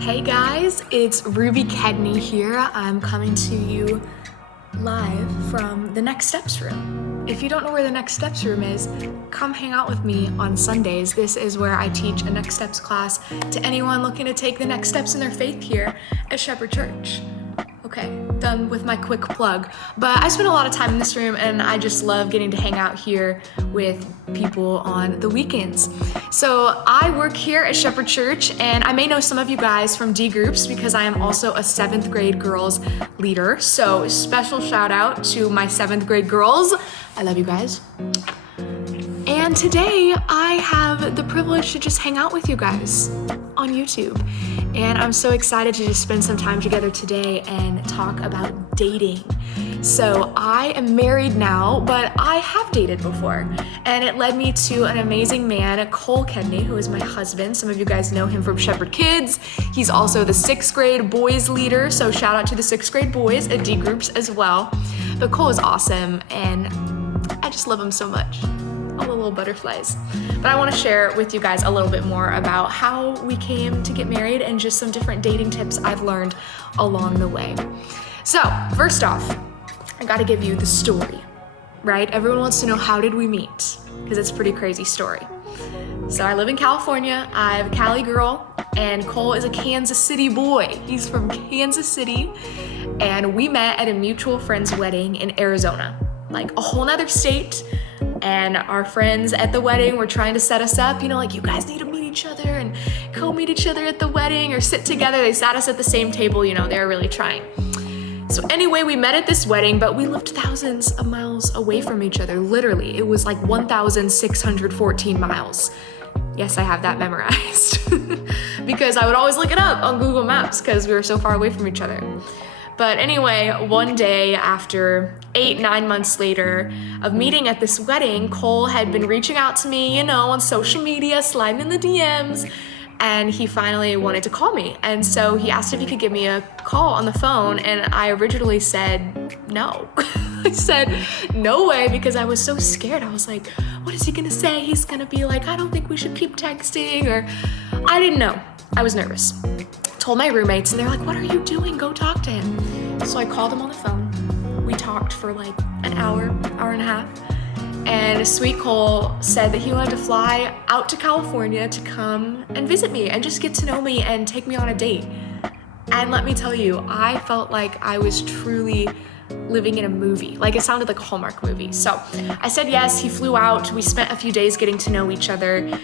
Hey guys, it's Ruby Kedney here. I'm coming to you live from the Next Steps room. If you don't know where the Next Steps room is, come hang out with me on Sundays. This is where I teach a Next Steps class to anyone looking to take the next steps in their faith here at Shepherd Church. Okay, done with my quick plug. But I spend a lot of time in this room and I just love getting to hang out here with people on the weekends. So I work here at Shepherd Church, and I may know some of you guys from D groups because I am also a 7th grade girls leader. So special shout out to my 7th grade girls. I love you guys. And today I have the privilege to just hang out with you guys on YouTube. And I'm so excited to just spend some time together today and talk about dating. So I am married now, but I have dated before. And it led me to an amazing man, Cole Kedney, who is my husband. Some of you guys know him from Shepherd Kids. He's also the 6th grade boys leader. So shout out to the 6th grade boys at D groups as well. But Cole is awesome and I just love him so much. All the little butterflies. But I want to share with you guys a little bit more about how we came to get married and just some different dating tips I've learned along the way. So first off, I got to give you the story, right? Everyone wants to know, how did we meet? Because it's a pretty crazy story. So I live in California. I'm a Cali girl, and Cole is a Kansas City boy. He's from Kansas City, and we met at a mutual friend's wedding in Arizona, like a whole nother state. And our friends at the wedding were trying to set us up, like, you guys need to meet each other and go meet each other at the wedding or sit together. They sat us at the same table, they were really trying. So anyway, we met at this wedding, but we lived thousands of miles away from each other. Literally, it was like 1,614 miles. Yes, I have that memorized because I would always look it up on Google Maps because we were so far away from each other. But anyway, one day after 8-9 months later of meeting at this wedding, Cole had been reaching out to me, on social media, sliding in the DMs, and he finally wanted to call me. And so he asked if he could give me a call on the phone, and I originally said no. I said, no way, because I was so scared. I was like, what is he gonna say? He's gonna be like, I don't think we should keep texting, or I didn't know. I was nervous. Told my roommates, and they're like, what are you doing? Go talk to him. So I called him on the phone. We talked for like an hour and a half. And sweet Cole said that he wanted to fly out to California to come and visit me and just get to know me and take me on a date. And let me tell you, I felt like I was truly living in a movie. Like, it sounded like a Hallmark movie. So I said yes, he flew out. We spent a few days getting to know each other.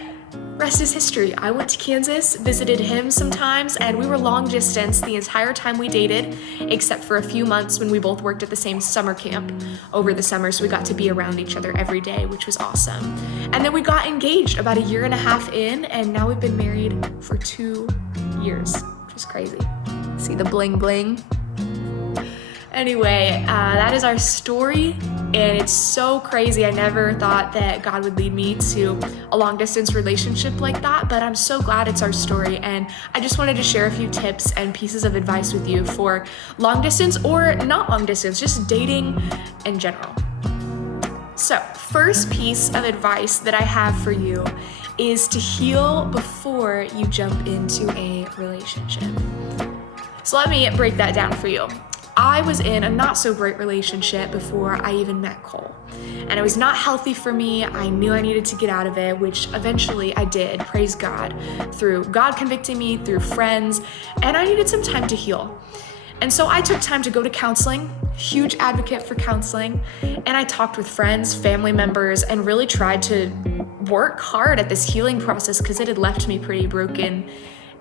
Rest is history. I went to Kansas, visited him sometimes, and we were long distance the entire time we dated, except for a few months when we both worked at the same summer camp over the summer, so we got to be around each other every day, which was awesome. And then we got engaged about 1.5 years in, and now we've been married for 2 years, which is crazy. See the bling bling? Anyway, that is our story, and it's so crazy. I never thought that God would lead me to a long distance relationship like that, but I'm so glad it's our story, and I just wanted to share a few tips and pieces of advice with you for long distance or not long distance, just dating in general. So, first piece of advice that I have for you is to heal before you jump into a relationship. So let me break that down for you. I was in a not so great relationship before I even met Cole. And it was not healthy for me. I knew I needed to get out of it, which eventually I did, praise God, through God convicting me, through friends, and I needed some time to heal. And so I took time to go to counseling, huge advocate for counseling, and I talked with friends, family members, and really tried to work hard at this healing process because it had left me pretty broken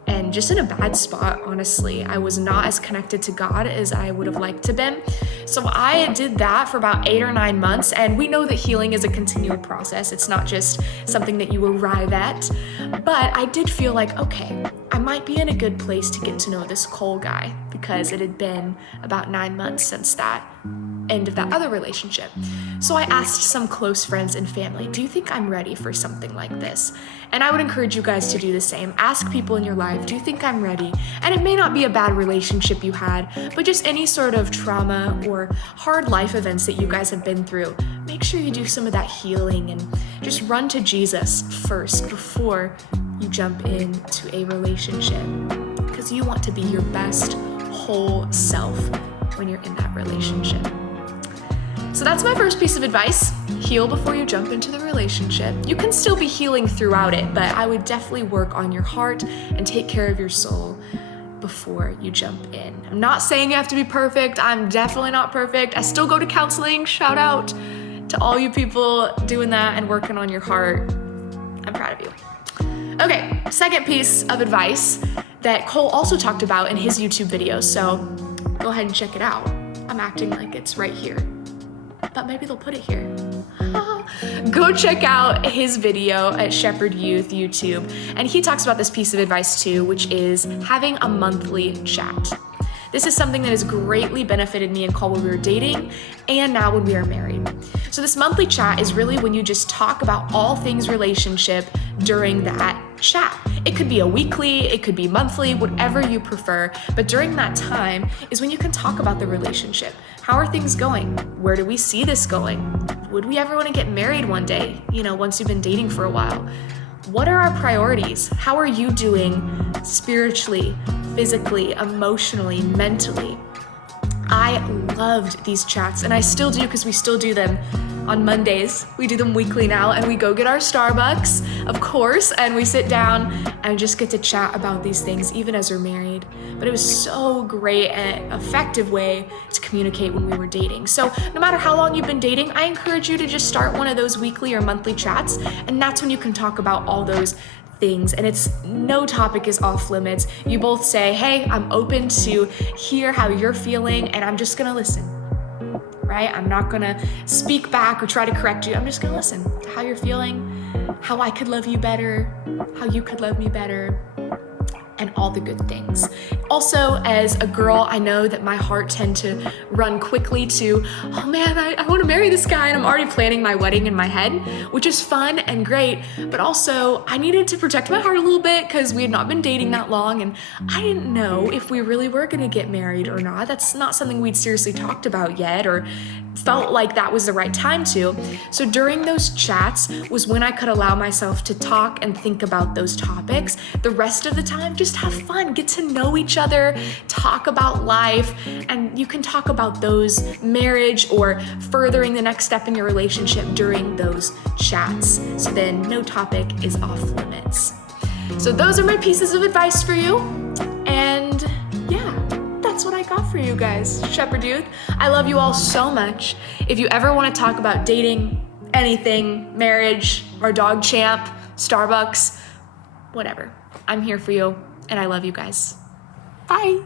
and just in a bad spot, honestly. I was not as connected to God as I would have liked to been. So I did that for about 8 or 9 months, and we know that healing is a continual process. It's not just something that you arrive at. But I did feel like, okay, I might be in a good place to get to know this Cole guy because it had been about 9 months since that end of that other relationship. So I asked some close friends and family, do you think I'm ready for something like this? And I would encourage you guys to do the same. Ask people in your life, do you think I'm ready? And it may not be a bad relationship you had, but just any sort of trauma or hard life events that you guys have been through. Make sure you do some of that healing and just run to Jesus first before you jump into a relationship. Because because you want to be your best whole self when you're in that relationship. So that's my first piece of advice. Heal before you jump into the relationship. You can still be healing throughout it, but I would definitely work on your heart and take care of your soul before you jump in. I'm not saying you have to be perfect. I'm definitely not perfect. I still go to counseling. Shout out to all you people doing that and working on your heart. I'm proud of you. Okay, second piece of advice that Cole also talked about in his YouTube video, so go ahead and check it out. I'm acting like it's right here, but maybe they'll put it here. Go check out his video at Shepherd Youth YouTube, and he talks about this piece of advice too, which is having a monthly chat. This is something that has greatly benefited me and Cole when we were dating and now when we are married. So this monthly chat is really when you just talk about all things relationship during that chat. It could be a weekly, it could be monthly, whatever you prefer, but during that time is when you can talk about the relationship. How are things going? Where do we see this going? Would we ever want to get married one day, once you've been dating for a while? What are our priorities? How are you doing spiritually, physically, emotionally, mentally? I loved these chats, and I still do because we still do them on Mondays. We do them weekly now, and we go get our Starbucks, of course, and we sit down and just get to chat about these things, even as we're married. But it was so great and effective way to communicate when we were dating. So no matter how long you've been dating, I encourage you to just start one of those weekly or monthly chats, and that's when you can talk about all those things, and it's no topic is off limits. You both say, hey, I'm open to hear how you're feeling, and I'm just gonna listen, right? I'm not gonna speak back or try to correct you. I'm just gonna listen to how you're feeling, how I could love you better, how you could love me better, and all the good things. Also, as a girl, I know that my heart tend to run quickly to, oh man, I want to marry this guy, and I'm already planning my wedding in my head, which is fun and great, but also I needed to protect my heart a little bit because we had not been dating that long, and I didn't know if we really were going to get married or not. That's not something we'd seriously talked about yet or felt like that was the right time to. So during those chats was when I could allow myself to talk and think about those topics. The rest of the time, just have fun, get to know each other, talk about life, and you can talk about those marriage or furthering the next step in your relationship during those chats. So then no topic is off limits. So those are my pieces of advice for you. And yeah, that's what I got for you guys, Shepherd Youth. I love you all so much. If you ever want to talk about dating, anything, marriage, our dog champ, Starbucks, whatever, I'm here for you, and I love you guys. Bye.